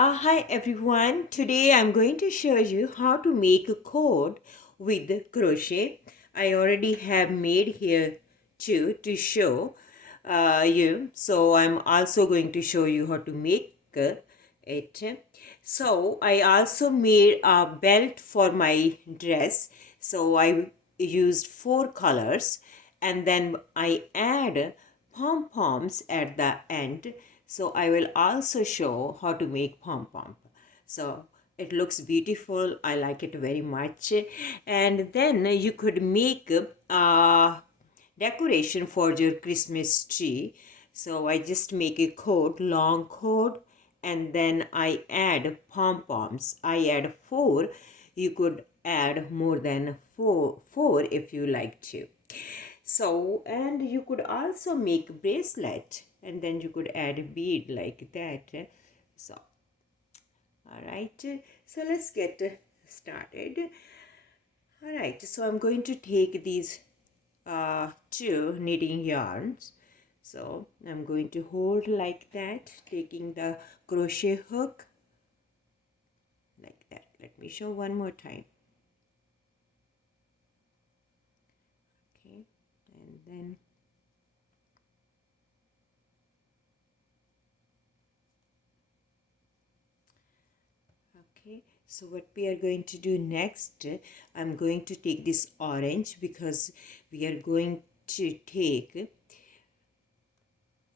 Hi everyone. Today I'm going to show you how to make a coat with crochet. I already have made here two to show you. So I'm also going to show you how to make it. So I also made a belt for my dress. So I used four colors and then I add pom-poms at the end. So I will also show how to make pom-pom. So it looks beautiful. I like it very much. And then you could make decoration for your Christmas tree. So I just make a coat, long coat, and then I add pom-poms. I add four. You could add more than four if you like to. So, and you could also make bracelet, and then you could add a bead like that. So, all right. So let's get started. All right. So I'm going to take these two knitting yarns. So I'm going to hold like that, taking the crochet hook like that. Let me show one more time. Okay, and then okay, so what we are going to do next, I'm going to take this orange because we are going to take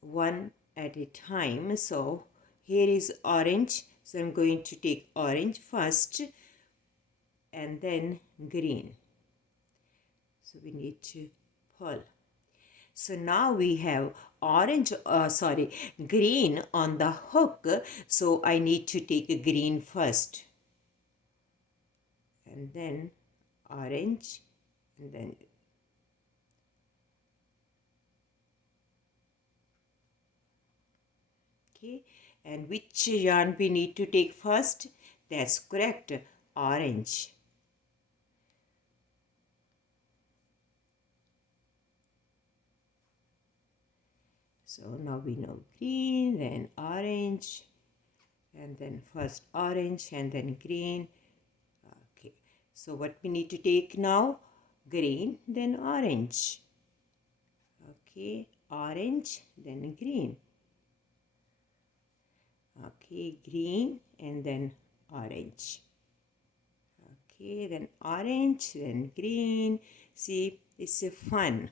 one at a time. So here is orange. So I'm going to take orange first and then green. So we need to pull. So now we have green on the hook. So I need to take a green first. And then orange. And then okay. And which yarn we need to take first? That's correct. Orange. So now we know green, then orange, and then first orange and then green. Okay, so what we need to take now? Green, then orange. Okay, orange, then green. Okay, green and then orange. Okay, then orange, then green. See, it's a fun.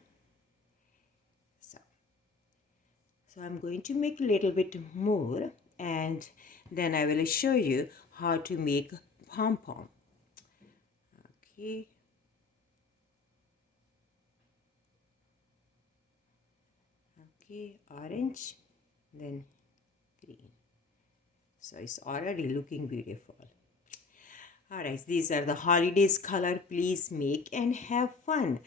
So I'm going to make a little bit more and then I will show you how to make pom-pom. Okay. Okay, orange, then green. So it's already looking beautiful. Alright, these are the holidays color. Please make and have fun.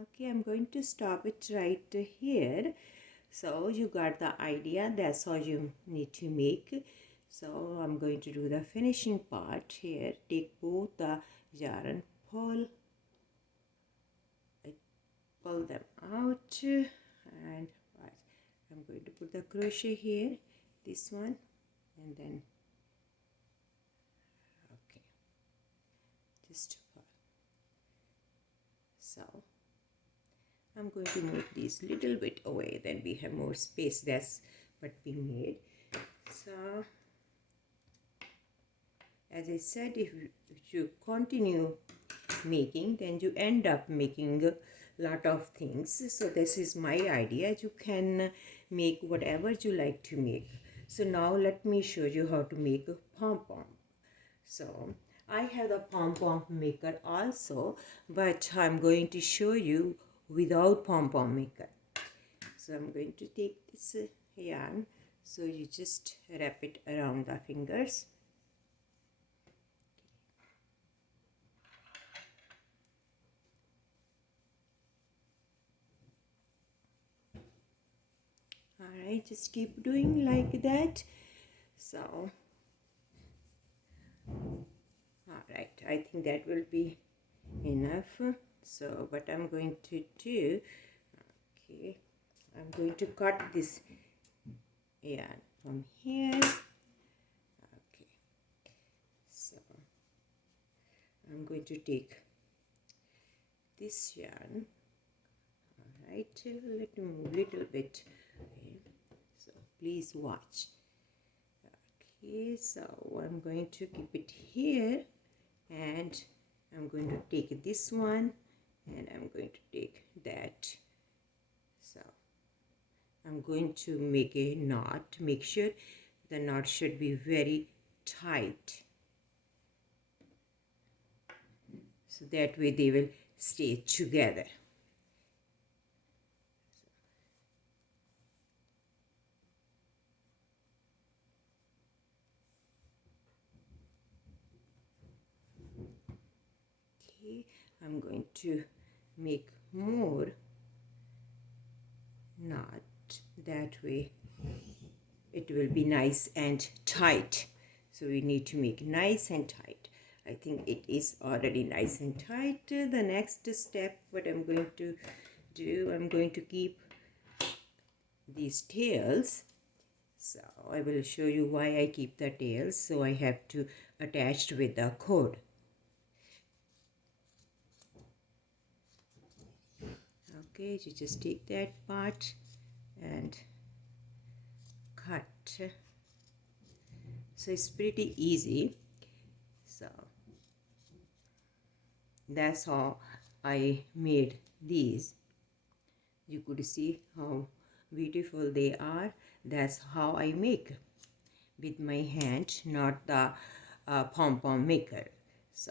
Okay, I'm going to stop it right here. So you got the idea. That's all you need to make. So I'm going to do the finishing part here. Take both the yarn, pull them out, and I'm going to put the crochet here, this one, and then okay, just pull. So I'm going to move this little bit away, then we have more space. That's what we made. So as I said, if you continue making, then you end up making a lot of things. So this is my idea. You can make whatever you like to make. So now let me show you how to make a pom-pom. So I have the pom-pom maker also, but I'm going to show you without pom-pom maker. So I'm going to take this yarn. So you just wrap it around the fingers. Alright, just keep doing like that. So alright, I think that will be enough. So what I'm going to do, okay, I'm going to cut this yarn from here. Okay, so I'm going to take this yarn. All right, let me move a little bit. Okay, so please watch. Okay, so I'm going to keep it here, and I'm going to take this one, and I'm going to take that. So I'm going to make a knot. Make sure the knot should be very tight, so that way they will stay together. Okay, I'm going to make more knot, that way it will be nice and tight. So we need to make nice and tight. I think it is already nice and tight. The next step, what I'm going to do, I'm going to keep these tails. So I will show you why I keep the tails. So I have to attach with the cord. Okay, you just take that part and cut. So it's pretty easy. So that's how I made these. You could see how beautiful they are. That's how I make with my hand, not the pom-pom maker. So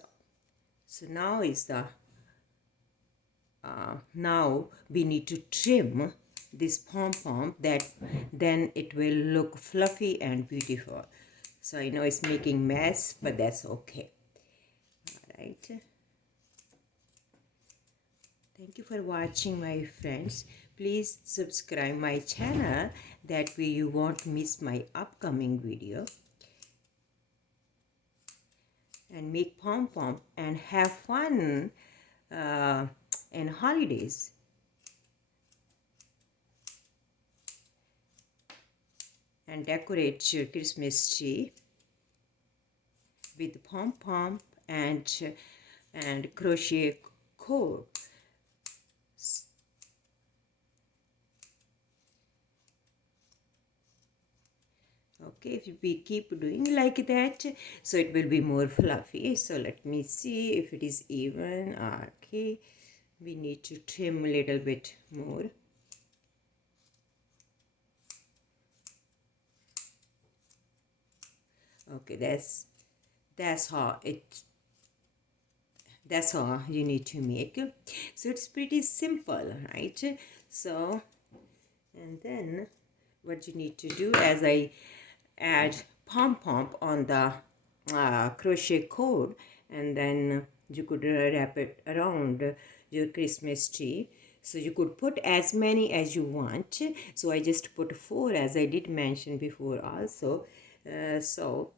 now is the now we need to trim this pom-pom, that then it will look fluffy and beautiful. So I know it's making mess, but that's okay. All right. Thank you for watching, my friends. Please subscribe my channel, that way you won't miss my upcoming video. And make pom-pom and have fun in holidays. And decorate your Christmas tree with pom-pom and crochet cord. Okay, if we keep doing like that, so it will be more fluffy. So let me see if it is even. Okay, we need to trim a little bit more. Okay, that's how you need to make. So it's pretty simple, right? So, and then what you need to do, as I add pom-pom on the crochet cord, and then you could wrap it around your Christmas tree. So you could put as many as you want. So I just put 4, as I did mention before also. So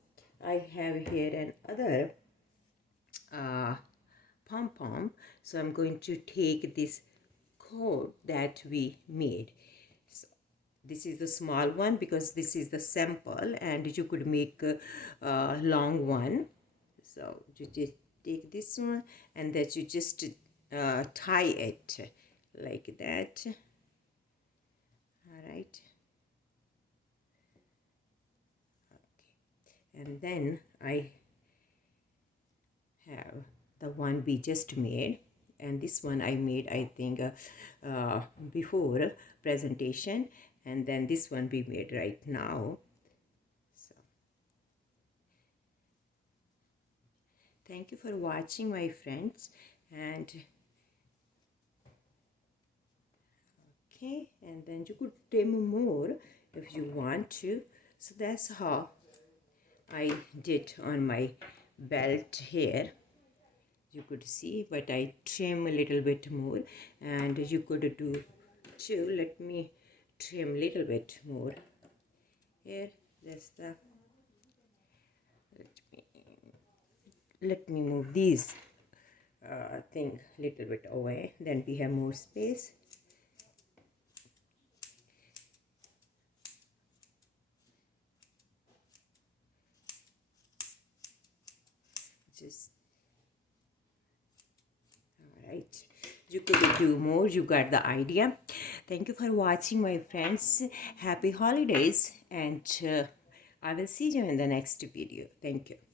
I have here another pom-pom. So I'm going to take this cord that we made. So this is the small one, because this is the sample, and you could make a long one. So you just take this one, and that you just tie it like that. All right. Okay. And then I have the one we just made, and this one I made, I think, before presentation, and then this one we made right now. So thank you for watching, my friends. And okay, and then you could trim more if you want to. So that's how I did on my belt here. You could see, but I trim a little bit more, and you could do too. Let me trim a little bit more here. That's the, let me move these thing little bit away, then we have more space. Just all right, you could do more. You got the idea. Thank you for watching, my friends. Happy holidays, and I will see you in the next video. Thank you.